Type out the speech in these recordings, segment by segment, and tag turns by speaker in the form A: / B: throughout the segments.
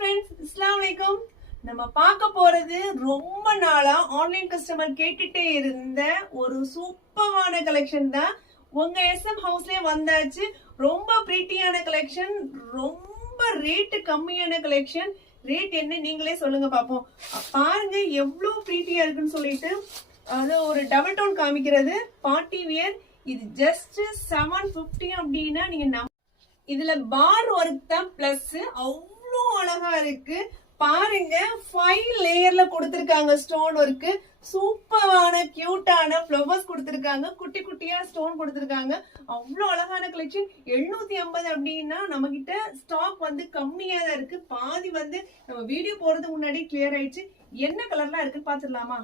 A: Friends இஸ்லாம் அலைக்கும். நம்ம பார்க்க போறது ரொம்ப நாளா ஆன்லைன் கஸ்டமர் கேட்டுட்டே இருந்த ஒரு சூப்பரான கலெக்ஷன் தான். உங்க எஸ்எம் ஹவுஸ்லயே வந்தாச்சு. ரொம்ப பிரீட்டியான கலெக்ஷன் ரொம்ப ரேட்டு கம்மியான கலெக்ஷன் ரேட் என்ன நீங்களே சொல்லுங்க பாப்போம் பாருங்க எவ்வளவு பிரீட்டியா இருக்குன்னு சொல்லிட்டு அது ஒரு டபுள் டோன் காமிக்கிறது. பார்ட்டி வியர் இது ஜஸ்ட் செவன் பிப்டி அப்படின்னா நீங்க இதுல பார் ஒர்க் தான் பிளஸ் அவ்வளோ அழகா இருக்கு. பாருங்க ஃபைவ் லேயர்ல கொடுத்திருக்காங்க ஸ்டோன் ஒர்க்கு சூப்பரான கியூட்டான ஃப்ளவர்ஸ் கொடுத்திருக்காங்க. குட்டி குட்டியா ஸ்டோன் கொடுத்திருக்காங்க. அவ்வளோ அழகான கலெக்ஷன் எழுநூத்தி ஐம்பது அப்படின்னா நம்ம கிட்ட ஸ்டாக் வந்து கம்மியா தான் இருக்கு. பாதி வந்து நம்ம வீடியோ போறதுக்கு முன்னாடி கிளியர் ஆயிடுச்சு. என்ன கலர்லாம் இருக்கு பாத்துடலாமா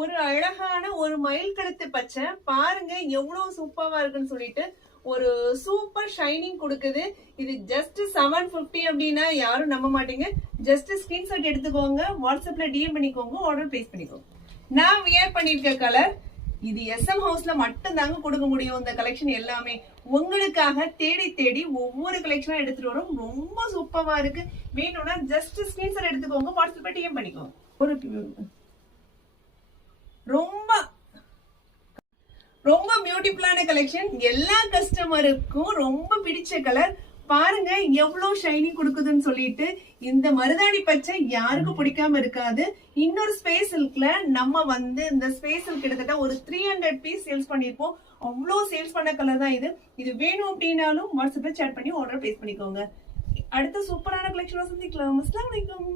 A: ஒரு அழகான ஒரு மயில் கழுத்து பச்சை. பாருங்க எவ்வளவு சூப்பரா இருக்குன்னு சொல்லிட்டு ஒரு சூப்பர் ஷைனிங் கொடுக்குது. இது ஜஸ்ட் செவன் பிப்டி அப்படின்னா யாரும் நம்ப மாட்டீங்க. ஜஸ்ட் ஸ்கிரீன்ஷாட் எடுத்துக்கோங்க. வாட்ஸ்அப்ல டிஎம் பண்ணிக்கோங்க. ஆர்டர் பிளேஸ் பண்ணிக்கோங்க. நான் வியர் பண்ணிருக்க கலர் இது எஸ்எம் ஹவுஸ்ல மட்டும் தாங்க கொடுக்க முடியும். இந்த கலெக்ஷன் எல்லாமே உங்களுக்காக தேடி தேடி ஒவ்வொரு கலெக்ஷனா எடுத்துட்டு வரும். ரொம்ப சூப்பரா இருக்கு. வேணும்னா ஜஸ்ட் ஸ்கிரீன்ஷாட் எடுத்துக்கோங்க. வாட்ஸ்அப்ல டிஎம் பண்ணிக்கோங்க. ஒரு ரொம்ப ரொம்ப சூப்பரான கலெக்ஷன் எல்லா கஸ்டமருக்கும் ரொம்ப பிடிச்ச கலர் பாருங்க எவ்வளவு ஷைனிங் கொடுக்குதுன்னு சொல்லிட்டு இந்த மருதாணி பச்சை யாருக்கும் பிடிக்காம இருக்காது. இன்னொரு ஸ்பேஸ் சில்க்ல நம்ம வந்து இந்த ஸ்பேஸ் சில்க் கிட்டத்தட்ட ஒரு த்ரீ ஹண்ட்ரட் பீஸ் சேல்ஸ் பண்ணிருப்போம் அவ்வளோ சேல்ஸ் பண்ண கலர் தான் இது. இது வேணும் அப்படின்னாலும் வாட்ஸ்அப்ல சேட் பண்ணி ஆர்டர் பிளேஸ் பண்ணிக்கோங்க. அடுத்த சூப்பரான கலெக்ஷன் சந்திக்கலாம். அஸ்லாம் வலைக்கம்